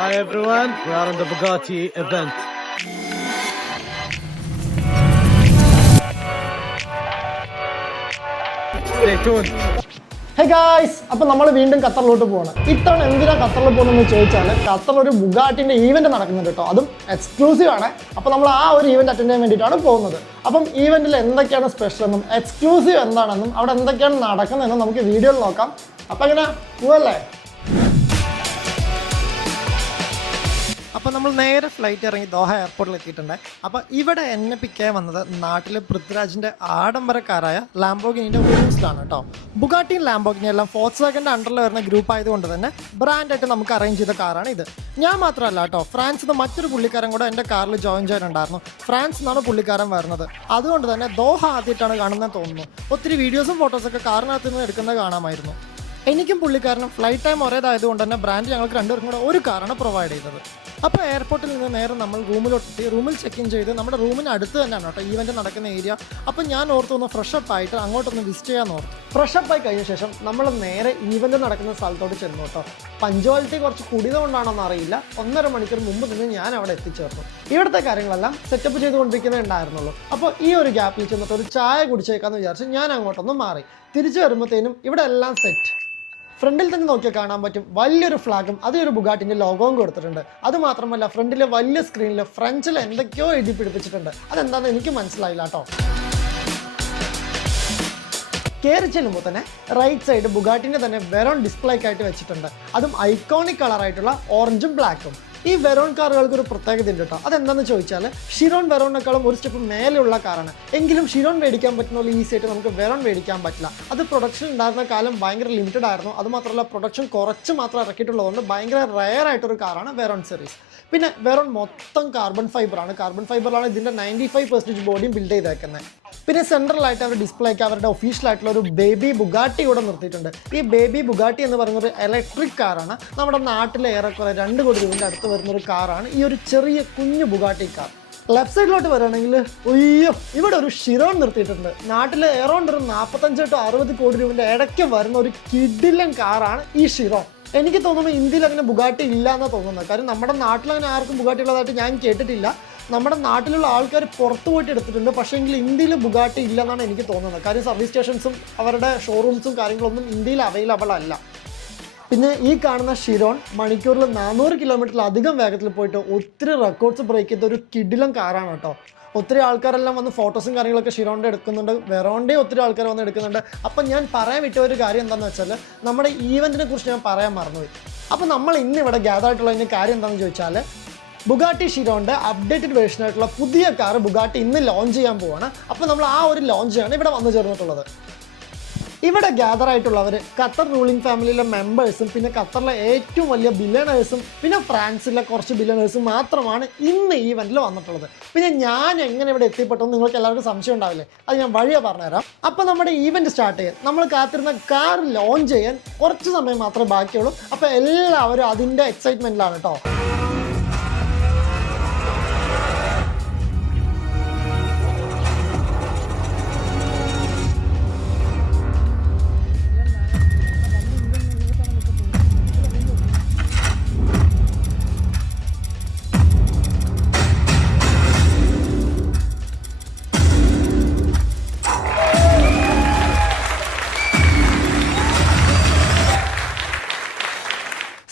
Hi everyone, we are on the Bugatti event. Stay tuned. Hey guys, അപ്പോൾ നമ്മൾ വീണ്ടും ഖത്തറിലോട്ട് പോകണം. ഇത്തവണ എന്തിനാ ഖത്തറിൽ പോകുന്നതെന്ന് ചോദിച്ചാൽ ഖത്തറിൽ ഒരു ബുഗാട്ടിൻ്റെ ഈവൻറ്റ് നടക്കുന്നുണ്ട് കേട്ടോ. അതും എക്സ്ക്ലൂസീവ് ആണ്. അപ്പോൾ നമ്മൾ ആ ഒരു ഈവൻറ്റ് അറ്റൻഡ് ചെയ്യാൻ വേണ്ടിയിട്ടാണ് പോകുന്നത്. അപ്പം ഈവൻറ്റിൽ എന്തൊക്കെയാണ് സ്പെഷ്യൽ എന്നും എക്സ്ക്ലൂസീവ് എന്താണെന്നും അവിടെ എന്തൊക്കെയാണ് നടക്കുന്നതെന്നും നമുക്ക് വീഡിയോയിൽ നോക്കാം. അപ്പോൾ എങ്ങനെ പോവല്ലേ? അപ്പോൾ നമ്മൾ നേരെ ഫ്ലൈറ്റ് ഇറങ്ങി ദോഹ എയർപോർട്ടിൽ എത്തിയിട്ടുണ്ട്. അപ്പോൾ ഇവിടെ എന്നെ പിക്ക് ചെയ്യാൻ വന്നത് നാട്ടിലെ പൃഥ്വിരാജിൻ്റെ ആഡംബരക്കാരായ ലാംബോഗിനിൻ്റെ റൂംസിലാണ് കേട്ടോ. ബുഗാട്ടിയും ലാംബോഗിനി എല്ലാം ഫോക്സ്വാഗൻ്റെ അണ്ടറിൽ വരുന്ന ഗ്രൂപ്പ് ആയതുകൊണ്ട് തന്നെ ബ്രാൻഡായിട്ട് നമുക്ക് അറേഞ്ച് ചെയ്ത കാറാണ് ഇത്. ഞാൻ മാത്രമല്ല കേട്ടോ, ഫ്രാൻസിൽ നിന്ന് മറ്റൊരു പുള്ളിക്കാരൻ കൂടെ എൻ്റെ കാറിൽ ജോയിൻ ചെയ്യാനുണ്ടായിരുന്നു. ഫ്രാൻസിൽ നിന്നാണ് പുള്ളിക്കാരൻ വരുന്നത്. അതുകൊണ്ട് തന്നെ ദോഹ ആദ്യമായിട്ടാണ് കാണുന്നത് തോന്നുന്നു. ഒത്തിരി വീഡിയോസും ഫോട്ടോസൊക്കെ കാറിനകത്ത് നിന്ന് എടുക്കുന്നത് കാണാമായിരുന്നു. എനിക്കും പുള്ളിക്കാരനും ഫ്ലൈറ്റ് ടൈം ഒരേതായതുകൊണ്ട് തന്നെ ബ്രാൻഡ് ഞങ്ങൾക്ക് രണ്ടുപേർക്കും കൂടെ ഒരു കാറാണ് പ്രൊവൈഡ് ചെയ്തത്. അപ്പോൾ എയർപോർട്ടിൽ നിന്ന് നേരെ നമ്മൾ റൂമിലോട്ടെത്തി. റൂമിൽ ചെക്ക് ഇൻ ചെയ്ത് നമ്മുടെ റൂമിന് അടുത്ത് തന്നെയാണ് കേട്ടോ ഈവൻറ്റ് നടക്കുന്ന ഏരിയ. അപ്പോൾ ഞാൻ ഓർത്തൊന്ന് ഫ്രഷപ്പ് ആയിട്ട് അങ്ങോട്ടൊന്ന് വിസിറ്റ് ചെയ്യാൻ ഓർത്തു. ഫ്രഷപ്പ് ആയി കഴിഞ്ഞ ശേഷം നമ്മൾ നേരെ ഈവൻറ്റ് നടക്കുന്ന സ്ഥലത്തോട്ട് ചെന്നു കേട്ടോ. പഞ്ച്വാലിറ്റി കുറച്ച് കൂടിയതുകൊണ്ടാണോന്ന് അറിയില്ല, 1.5 മണിക്കൂർ മുമ്പ് നിന്ന് ഞാൻ അവിടെ എത്തിച്ചേർന്നു. ഇവിടുത്തെ കാര്യങ്ങളെല്ലാം സെറ്റപ്പ് ചെയ്തുകൊണ്ടിരിക്കുന്നേ ഉണ്ടായിരുന്നുള്ളൂ. അപ്പോൾ ഈ ഒരു ഗ്യാപ്പിൽ ചെന്നിട്ട് ഒരു ചായ കുടിച്ചേക്കാന്ന് വിചാരിച്ച് ഞാൻ അങ്ങോട്ടൊന്ന് മാറി. തിരിച്ചു വരുമ്പോഴത്തേനും ഇവിടെ എല്ലാം സെറ്റ്. ഫ്രണ്ടിൽ തന്നെ നോക്കിയാൽ കാണാൻ പറ്റും വലിയൊരു ഫ്ലാഗും അതൊരു ബുഗാട്ടിൻ്റെ ലോഗോവും കൊടുത്തിട്ടുണ്ട്. അതുമാത്രമല്ല ഫ്രണ്ടിലെ വലിയ സ്ക്രീനിൽ ഫ്രഞ്ചിൽ എന്തൊക്കെയോ എഴുതി പിടിപ്പിച്ചിട്ടുണ്ട്. അതെന്താണെന്ന് എനിക്ക് മനസ്സിലായില്ല കേട്ടോ. കയറി ചെല്ലുമ്പോൾ തന്നെ റൈറ്റ് സൈഡ് ബുഗാട്ടിൻ്റെ തന്നെ വെറോൺ ഡിസ്പ്ലേക്കായിട്ട് വെച്ചിട്ടുണ്ട്. അതും ഐക്കോണിക് കളറായിട്ടുള്ള ഓറഞ്ചും ബ്ലാക്കും. ഈ വെറോൺ കാറുകൾക്ക് ഒരു പ്രത്യേകത ഉണ്ട് കേട്ടോ. അതെന്താണെന്ന് ചോദിച്ചാൽ ഷിറോൺ വെറോണിനേക്കാളും ഒരു സ്റ്റെപ്പ് മേലെയുള്ള കാറാണ്. എങ്കിലും ഷിറോൺ മേടിക്കാൻ പറ്റുന്ന പോലെ ഈസി ആയിട്ട് നമുക്ക് വെറോൺ മേടിക്കാൻ പറ്റില്ല. അത് പ്രൊഡക്ഷൻ ഉണ്ടായിരുന്ന കാലം ഭയങ്കര ലിമിറ്റഡ് ആയിരുന്നു. അതുമാത്രമല്ല പ്രൊഡക്ഷൻ കുറച്ച് മാത്രം ഇറക്കിയിട്ടുള്ളതുകൊണ്ട് ഭയങ്കര റെയർ ആയിട്ടൊരു കാറാണ് വെറോൺ സീരീസ്. പിന്നെ വെറോൺ മൊത്തം കാർബൺ ഫൈബറാണ്. കാർബൺ ഫൈബറിലാണ് ഇതിൻ്റെ 95% ബോഡിയും ബിൽഡ് ചെയ്തേക്കുന്നത്. പിന്നെ സെൻട്രലായിട്ട് അവർ ഡിസ്പ്ലേക്ക് അവരുടെ ഒഫീഷ്യലായിട്ടുള്ള ഒരു ബേബി ബുഗാട്ടി കൂടെ നിർത്തിയിട്ടുണ്ട്. ഈ ബേബി ബുഗാട്ടി എന്ന് പറയുന്നത് ഒരു ഇലക്ട്രിക് കാറാണ്. നമ്മുടെ നാട്ടിലെ ഏറെക്കുറെ 2 കോടി രൂപയുടെ അടുത്ത് വരുന്നൊരു കാറാണ് ഈ ഒരു ചെറിയ കുഞ്ഞു ബുഗാട്ടി കാർ. ലെഫ്റ്റ് സൈഡിലോട്ട് വരികയാണെങ്കിൽ അയ്യോ, ഇവിടെ ഒരു ഷിറോൺ നിർത്തിയിട്ടുണ്ട്. നാട്ടിലെ എറൗണ്ട് ഒരു 45 to 60 കോടി രൂപയുടെ ഇടയ്ക്ക് വരുന്ന ഒരു കിഡിലൻ കാറാണ് ഈ ഷിറോൺ. എനിക്ക് തോന്നുന്നു ഇന്ത്യയിൽ അങ്ങനെ ബുഗാട്ടി ഇല്ല എന്നാണ് തോന്നുന്നത്. കാര്യം നമ്മുടെ നാട്ടിലങ്ങനെ ആർക്കും ബുഗാട്ടി ഉള്ളതായിട്ട് ഞാൻ കേട്ടിട്ടില്ല. നമ്മുടെ നാട്ടിലുള്ള ആൾക്കാർ പുറത്ത് പോയിട്ട് എടുത്തിട്ടുണ്ട്, പക്ഷേ എങ്കിൽ ഇന്ത്യയിൽ ബുഗാട്ടി ഇല്ലെന്നാണ് എനിക്ക് തോന്നുന്നത്. കാര്യം സർവീസ് സ്റ്റേഷൻസും അവരുടെ ഷോറൂംസും കാര്യങ്ങളൊന്നും ഇന്ത്യയിൽ അവൈലബിൾ അല്ല. പിന്നെ ഈ കാണുന്ന ഷിറോൺ മണിക്കൂറിൽ 400 കിലോമീറ്ററിലധികം വേഗത്തിൽ പോയിട്ട് ഒത്തിരി റെക്കോർഡ്സ് ബ്രേക്ക് ചെയ്ത ഒരു കിഡിലൻ കാറാണ് കേട്ടോ. ഒത്തിരി ആൾക്കാരെല്ലാം വന്ന് ഫോട്ടോസും കാര്യങ്ങളൊക്കെ ഷിറോണിൻ്റെ എടുക്കുന്നുണ്ട്. വെറോണിൻ്റെ ഒത്തിരി ആൾക്കാർ വന്ന് എടുക്കുന്നുണ്ട്. അപ്പം ഞാൻ പറയാൻ വിട്ട ഒരു കാര്യം എന്താണെന്ന് വെച്ചാൽ നമ്മുടെ ഈവൻറ്റിനെ കുറിച്ച് ഞാൻ പറയാൻ മറന്നുപോയി. അപ്പോൾ നമ്മൾ ഇന്ന് ഇവിടെ ഗ്യാദർ ആയിട്ടുള്ളതിൻ്റെ കാര്യം എന്താണെന്ന് ചോദിച്ചാൽ ബുഗാട്ടി ഷിറോണിൻ്റെ അപ്ഡേറ്റഡ് വേർഷനായിട്ടുള്ള പുതിയ കാർ ബുഗാട്ടി ഇന്ന് ലോഞ്ച് ചെയ്യാൻ പോവാണ്. അപ്പോൾ നമ്മൾ ആ ഒരു ലോഞ്ചാണ് ഇവിടെ വന്നു ചേർന്നിട്ടുള്ളത്. ഇവിടെ ഗ്യാദർ ആയിട്ടുള്ളവർ ഖത്തർ റൂളിംഗ് ഫാമിലിയിലെ മെമ്പേഴ്സും പിന്നെ ഖത്തറിലെ ഏറ്റവും വലിയ ബില്യണേഴ്സും പിന്നെ ഫ്രാൻസിലെ കുറച്ച് ബില്യണേഴ്സും മാത്രമാണ് ഇന്ന് ഈ ഇവൻറ്റിൽ വന്നിട്ടുള്ളത്. പിന്നെ ഞാൻ എങ്ങനെ ഇവിടെ എത്തിപ്പെട്ടെന്ന് നിങ്ങൾക്ക് എല്ലാവർക്കും സംശയം ഉണ്ടാവില്ലേ? അത് ഞാൻ വഴിയെ പറഞ്ഞുതരാം. അപ്പോൾ നമ്മുടെ ഈവൻറ്റ് സ്റ്റാർട്ട് ചെയ്യാൻ നമ്മൾ കാത്തിരുന്ന കാർ ലോഞ്ച് ചെയ്യാൻ കുറച്ച് സമയം മാത്രമേ ബാക്കിയുള്ളൂ. അപ്പോൾ എല്ലാവരും അതിൻ്റെ എക്സൈറ്റ്മെൻറ്റിലാണ് കേട്ടോ.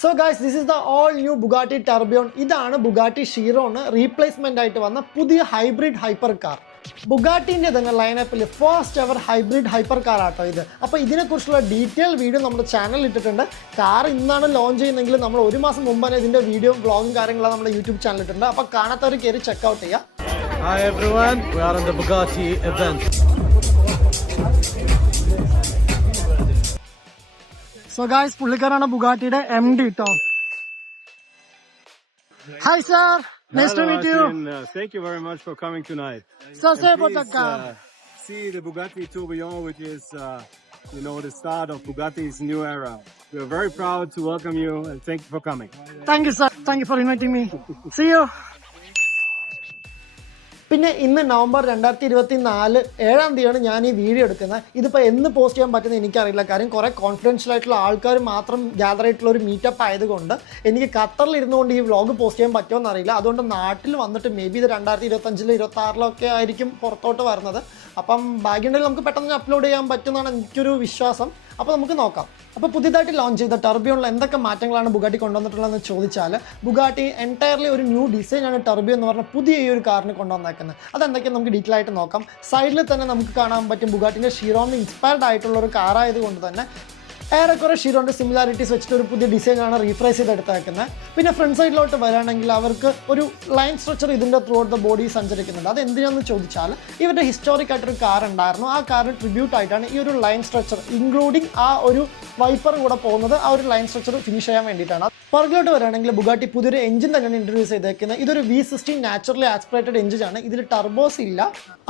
So guys, this is the all new Bugatti Tourbillon. ഇതാണ് ബുഗാട്ടി ഷിറോണ് റീപ്ലേസ്മെൻ്റ് ആയിട്ട് വന്ന പുതിയ ഹൈബ്രിഡ് ഹൈപ്പർ കാർ. ബുഗാട്ടിൻ്റെ തന്നെ ലൈനപ്പിൽ first ever hybrid hyper car ആട്ടോ ഇത്. അപ്പോൾ ഇതിനെക്കുറിച്ചുള്ള ഡീറ്റെയിൽ വീഡിയോ നമ്മുടെ ചാനലിൽ ഇട്ടിട്ടുണ്ട്. കാർ ഇന്നാണ് ലോഞ്ച് ചെയ്യുന്നതെങ്കിൽ നമ്മൾ 1 മാസം മുമ്പ് തന്നെ ഇതിൻ്റെ വീഡിയോ വ്ളോഗും കാര്യങ്ങളെല്ലാം നമ്മുടെ യൂട്യൂബ് ചാനലിൽ ഇട്ടിട്ടുണ്ട്. അപ്പോൾ കാണാത്തവർ കയറി ചെക്കൗട്ട് ചെയ്യുക. Hi everyone, we are on the Bugatti event. So guys, പുള്ളിക്കാരാണ് ബുഗാട്ടിയുടെ MD കേട്ടോ. Hi sir, nice to meet you. Thank you very much for coming tonight. So say about the car. See the Bugatti Tourbillon, which is the start of Bugatti's new era. We are very proud to welcome you and thank you for coming. Thank you sir, thank you for inviting me. See you. പിന്നെ ഇന്ന് November 2024 7-ാം തീയതിയാണ് ഞാൻ ഈ video എടുക്കുന്നത്. ഇതിപ്പോൾ എന്ന് post ചെയ്യാൻ പറ്റുന്നത് എനിക്കറിയില്ല. കാര്യം കുറേ കോൺഫിഡൻഷ്യൽ ആയിട്ടുള്ള ആൾക്കാർ മാത്രം ഗ്യാദർ ആയിട്ടുള്ള ഒരു മീറ്റപ്പ് ആയതുകൊണ്ട് എനിക്ക് ഖത്തറിൽ ഇരുന്നുകൊണ്ട് ഈ വ്ളോഗ് പോസ്റ്റ് ചെയ്യാൻ പറ്റുമോ എന്നറിയില്ല. അതുകൊണ്ട് നാട്ടിൽ വന്നിട്ട് മേ ബി ഇത് 2025 26 ആയിരിക്കും പുറത്തോട്ട് വരുന്നത്. അപ്പം ഭാഗ്യമുണ്ടെങ്കിൽ നമുക്ക് പെട്ടെന്ന് അപ്ലോഡ് ചെയ്യാൻ പറ്റുമെന്നാണ് എനിക്കൊരു വിശ്വാസം. അപ്പോൾ നമുക്ക് നോക്കാം. അപ്പോൾ പുതിയതായിട്ട് ലോഞ്ച് ചെയ്ത ടർബിയോണിൽ എന്തൊക്കെ മാറ്റങ്ങളാണ് ബുഗാട്ടി കൊണ്ടുവന്നിട്ടുള്ളതെന്ന് ചോദിച്ചാൽ, ബുഗാട്ടി എൻറ്റയർലി ഒരു ന്യൂ ഡിസൈനാണ് ടർബിയോ എന്ന് പറഞ്ഞ പുതിയ ഈ ഒരു കാറിന് കൊണ്ടുവന്നേക്കുന്നത്. അതെന്തൊക്കെയാണ് നമുക്ക് ഡീറ്റെയിൽ ആയിട്ട് നോക്കാം. സൈഡിൽ തന്നെ നമുക്ക് കാണാൻ പറ്റും ബുഗാട്ടിൻ്റെ ഷിറോണിന് ഇൻസ്പയർഡ് ആയിട്ടുള്ള ഒരു കാറായതുകൊണ്ട് തന്നെ ഏറെക്കുറെ ഷിറോൻ്റെ സിമിലാരിറ്റീസ് വെച്ചിട്ട് ഒരു പുതിയ ഡിസൈനാണ് റീഫ്രൈസ് ചെയ്തെടുത്തേക്കുന്നത്. പിന്നെ ഫ്രണ്ട് സൈഡിലോട്ട് വരികയാണെങ്കിൽ അവർക്ക് ഒരു ലൈൻ സ്ട്രക്ചർ ഇതിൻ്റെ ത്രൂ ഔട്ട് ദ ബോഡി സഞ്ചരിക്കുന്നുണ്ട്. അത് എന്തിനാണെന്ന് ചോദിച്ചാൽ, ഇവരുടെ ഹിസ്റ്റോറിക് ആയിട്ടൊരു കാർ ഉണ്ടായിരുന്നു. ആ കാറിന് ട്രിബ്യൂട്ട് ആയിട്ടാണ് ഈ ഒരു ലൈൻ സ്ട്രക്ചർ ഇൻക്ലൂഡിങ് ആ ഒരു വൈപ്പറും കൂടെ പോകുന്നത്. ആ ഒരു ലൈൻ സ്ട്രക്ചർ ഫിനിഷ് ചെയ്യാൻ വേണ്ടിയിട്ടാണ്. പുറകിലോട്ട് വരികയാണെങ്കിൽ ബുഗാട്ടി പുതിയൊരു എഞ്ചിൻ തന്നെയാണ് ഇൻട്രൊഡ്യൂസ് ചെയ്തേക്കുന്നത്. ഇതൊരു V16 നാച്ചുറലി ആസ്പിറേറ്റഡ് എഞ്ചിനാണ്. ഇതിൽ ടർബോസ് ഇല്ല.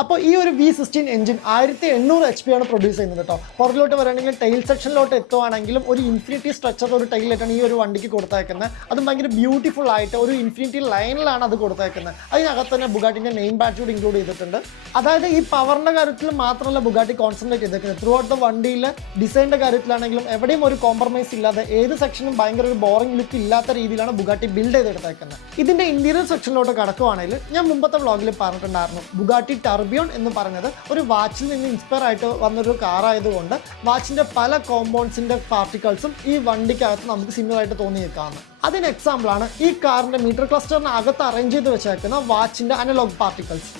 അപ്പോൾ ഈ ഒരു V16 എഞ്ചിൻ 1800 HP ആണ് പ്രൊഡ്യൂസ് ചെയ്യുന്നത് കേട്ടോ. പുറകിലോട്ട് വരികയാണെങ്കിൽ ടൈൽ സെക്ഷനിലോട്ട് എത്തുവാണെങ്കിലും ഒരു ഇൻഫിനിറ്റി സ്ട്രക്ചർ ഒരു ടൈലായിട്ടാണ് ഈ ഒരു വണ്ടിക്ക് കൊടുത്തേക്കുന്നത്. അതും ഭയങ്കര ബ്യൂട്ടിഫുൾ ആയിട്ട് ഒരു ഇൻഫിനിറ്റി ലൈനിലാണ് അത് കൊടുത്തേക്കുന്നത്. അതിനകത്ത് തന്നെ ബുഗാട്ടിൻ്റെ നെയിം ബാഡ്ജ് കൂടി ഇൻക്ലൂഡ് ചെയ്തിട്ടുണ്ട്. അതായത് ഈ പവറിൻ്റെ കാര്യത്തിൽ മാത്രമല്ല ബുഗാട്ടി കോൺസെൻട്രേറ്റ് ചെയ്തേക്കുന്നത്. ത്രൂ ഔട്ട് ദ വണ്ടിയിൽ ഡിസൈനിൻ്റെ കാര്യത്തിലാണെങ്കിലും എവിടെയും ഒരു കോംപ്രമൈസ് ഇല്ലാതെ ഏത് സെക്ഷനും ഭയങ്കര ഒരു ബോറിംഗ് ലുക്ക് ഇല്ലാത്ത രീതിയിലാണ് ബുഗാട്ടി ബിൽഡ് ചെയ്തെടുത്തേക്കുന്നത്. ഇതിൻ്റെ ഇന്റീരിയർ സെക്ഷനിലോട്ട് കടക്കുവാണെങ്കിൽ ഞാൻ മുമ്പത്തെ വ്ളോഗിൽ പറഞ്ഞിട്ടുണ്ടായിരുന്നു, ബുഗാട്ടി ടർബിയോൺ എന്ന് പറഞ്ഞത് ഒരു വാച്ചിൽ നിന്ന് ഇൻസ്പയർ ആയിട്ട് വന്നൊരു കാറായതുകൊണ്ട് വാച്ചിൻ്റെ പല കോമ്പൗണ്ട്സിൻ്റെ പാർട്ടിക്കിൾസും ഈ വണ്ടിക്കകത്ത് നമുക്ക് സിമിലർ ആയിട്ട് തോന്നിയേക്കാവുന്നത്. അതിന് എക്സാമ്പിളാണ് ഈ കാറിൻ്റെ മീറ്റർ ക്ലസ്റ്ററിന് അകത്ത് അറേഞ്ച് ചെയ്ത് വെച്ചേക്കുന്ന വാച്ചിൻ്റെ അനലോഗ് പാർട്ടിക്കിൾസ്.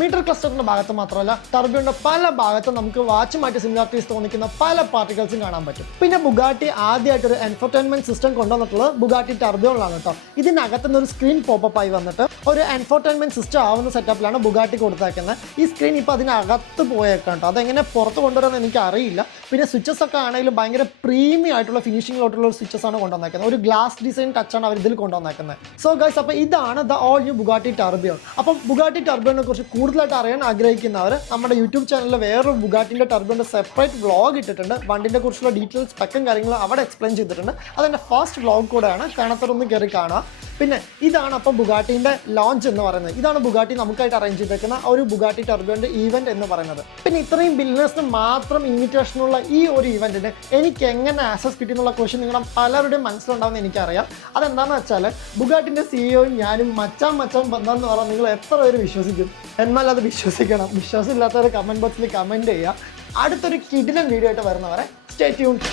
മീറ്റർ ക്ലസ്റ്ററിൻ്റെ ഭാഗത്ത് മാത്രമല്ല ടർബിയോണിൻ്റെ പല ഭാഗത്തും നമുക്ക് വാച്ചുമായിട്ട് സിമിലാരിറ്റീസ് തോന്നിക്കുന്ന പല പാർട്ടിക്കിൾസും കാണാൻ പറ്റും. പിന്നെ ബുഗാട്ടി ആദ്യമായിട്ടൊരു എൻഫർടൈൻമെൻറ്റ് സിസ്റ്റം കൊണ്ടുവന്നിട്ടുള്ളത് ബുഗാട്ടി ടർബിയോണിലാണ് കേട്ടോ. ഇതിനകത്തുനിന്ന് ഒരു സ്ക്രീൻ പോപ്പപ്പ് ആയി വന്നിട്ട് ഒരു എൻഫർടൈൻമെൻറ്റ് സിസ്റ്റം ആവുന്ന സെറ്റപ്പിലാണ് ബുഗാട്ടി കൊടുത്തേക്കുന്നത്. ഈ സ്ക്രീൻ ഇപ്പോൾ അതിനകത്ത് പോയേക്കാം കേട്ടോ. അതെങ്ങനെ പുറത്ത് കൊണ്ടുവരാമെന്ന് എനിക്ക് അറിയില്ല. പിന്നെ സ്വിച്ചസ് ഒക്കെ ആണെങ്കിലും ഭയങ്കര പ്രീമിയം ആയിട്ടുള്ള ഫിനിഷിങ്ങിലോട്ടുള്ള ഒരു സ്വിച്ചസ് ആണ് കൊണ്ടുവന്നേക്കുന്നത്. ഒരു ഗ്ലാസ് ഡിസൈൻ ടച്ചാണ് അവർ ഇതിൽ കൊണ്ടുവന്നേക്കുന്നത്. സോ ഗൈസ്, അപ്പോൾ ഇതാണ് ദ ഓൾ ന്യൂ ബുഗാട്ടി ടർബിയോൺ. അപ്പം ബുഗാട്ടി ടർബിയോണിനെ കുറിച്ച് കൂടുതലായിട്ട് അറിയാൻ ആഗ്രഹിക്കുന്നവർ നമ്മുടെ യൂട്യൂബ് ചാനലിൽ വേറൊരു ബുഗാട്ടിൻ്റെ ടർബിയോൻ്റെ സെപ്പറേറ്റ് വ്ളോഗ് ഇട്ടിട്ടുണ്ട്. വണ്ടിൻ്റെ കുറിച്ചുള്ള ഡീറ്റെയിൽസ് സ്പെക്കും കാര്യങ്ങളും അവിടെ എക്സ്പ്ലെയിൻ ചെയ്തിട്ടുണ്ട്. അതെൻ്റെ ഫസ്റ്റ് വ്ളോഗ് കൂടെയാണ്, കാണാത്തവരൊന്ന് കയറി കാണുക. പിന്നെ ഇതാണ് അപ്പം ബുഗാട്ടിൻ്റെ ലോഞ്ച് എന്ന് പറയുന്നത്. ഇതാണ് ബുഗാട്ടി നമുക്കായിട്ട് അറേഞ്ച് ചെയ്തേക്കുന്ന ഒരു ബുഗാട്ടി ടർബിയോൻ്റെ ഈവൻറ്റ് എന്ന് പറയുന്നത്. പിന്നെ ഇത്രയും ബില്ലേഴ്സിന് മാത്രം ഇൻവിറ്റേഷനുള്ള ഈ ഒരു ഇവൻറ്റിന് എനിക്ക് എങ്ങനെ ആക്സസ് കിട്ടിയെന്നുള്ള ക്വസ്റ്റ്യൻ നിങ്ങളുടെ പലരുടെയും മനസ്സിലുണ്ടാവുമെന്ന് എനിക്കറിയാം. അതെന്താണെന്ന് വെച്ചാൽ ബുഗാട്ടിൻ്റെ സിഇഒയും ഞാനും മച്ചാൻ ബന്ധം എന്ന് പറഞ്ഞാൽ നിങ്ങൾ എത്ര പേര് വിശ്വസിക്കും? എന്നാൽ അത് വിശ്വസിക്കണം. വിശ്വാസമില്ലാത്തവർ കമൻറ്റ് ബോക്സിൽ കമൻറ്റ് ചെയ്യുക. അടുത്തൊരു കിടിലൻ വീഡിയോ ആയിട്ട് വരുന്നവരെ സ്റ്റേ ട്യൂൺഡ്.